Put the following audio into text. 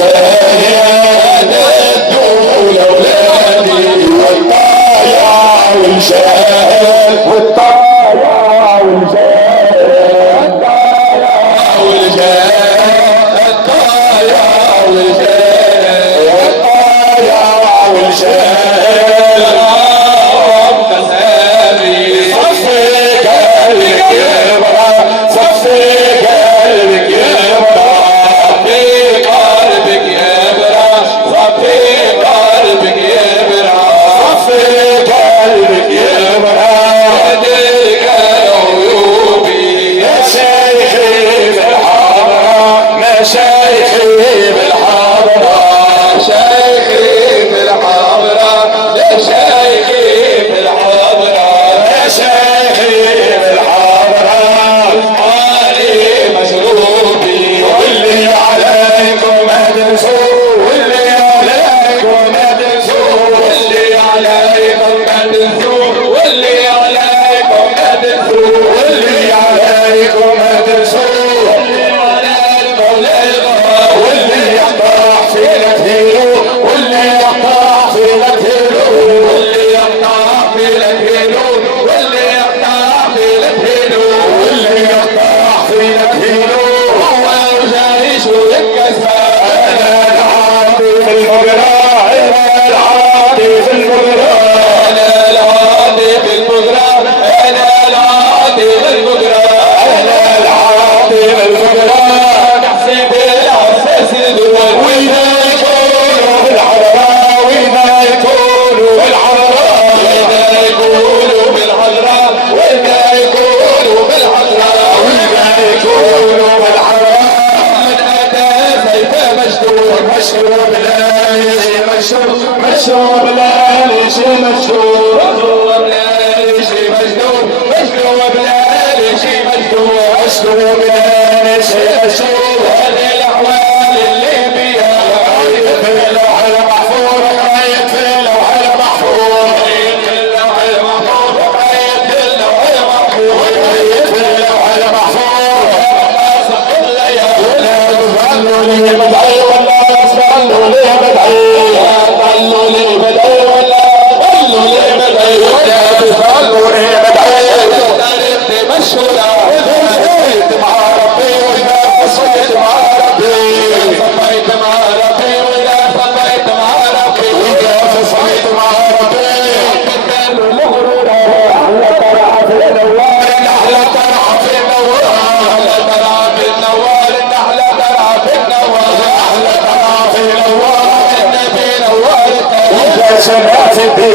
سيد الدولة ولادي والطايع والجهل والطايع والجهل الطايع والجهل الطايع والجهل الطايع والجهل صفي قلبك يبرى صفي قلبك يبرى صفي قلبك يبرى صفي قلبك يبرى صفي قلبك يبرى يديك عيوبي يا شيخي بالحضرة مشايخي بالحضرة شيخي بالحضرة يا شيخي بالحضرة يا شيخي بالحضرة حالي مشروبي واللي عليكم ما تنسوا واللي عليكم ما تنسوا واللي عليكم ما تنسوا واللي عليكم ما تنسوا واللي عليكم ما تنسوا واللي يقطع فينا تهيلو واللي يقطع فينا تهيلو واللي يقطع فينا تهيلو واللي يقطع فينا تهيلو واللي يقطع فينا تهيلو هو جايش ويتكسر انا العاطي في المجرى انا العاطي في المجرى انا العاطي في المجرى انا العاطي في المجرى انا العاطي في المجرى نحسب الاساس الدول وإذا يكونوا بالحضراء وإذا يكونوا بالحضراء وإذا يكونوا بالحضراء وإذا يكونوا بالحضراء وإذا يكونوا بالحضراء من أتى سيفه مشدود مشهور بالآلش مشهور مشهور بالآلش مشهور مشهور بالآلش مشهور مشهور بالآلش مشهور مشهور بالآلش مشهور هذه الأحوال اللي بيها رايت في اللوح المحفوظ رايت في اللوح المحفوظ رايت في اللوح المحفوظ رايت في اللوح المحفوظ رايت في اللوح المحفوظ ولا تظلوا لي بدعي ولا تظلوا لي بدعي ظلوا لي بدعي ولا ظلوا لي بدعي ولا تظلوا لي بدعي طريقتي مشهورة صليت مع ربي وإذا صليت مع ربي صليت مع ربي وإذا صليت مع ربي وإذا صليت مع ربي كان مغرورا أحلى ترعى في النوار أحلى ترعى في النوار أحلى ترعى في النوار أحلى ترعى في النوار أحلى ترعى في النوار النبي نوار وإذا سمعت به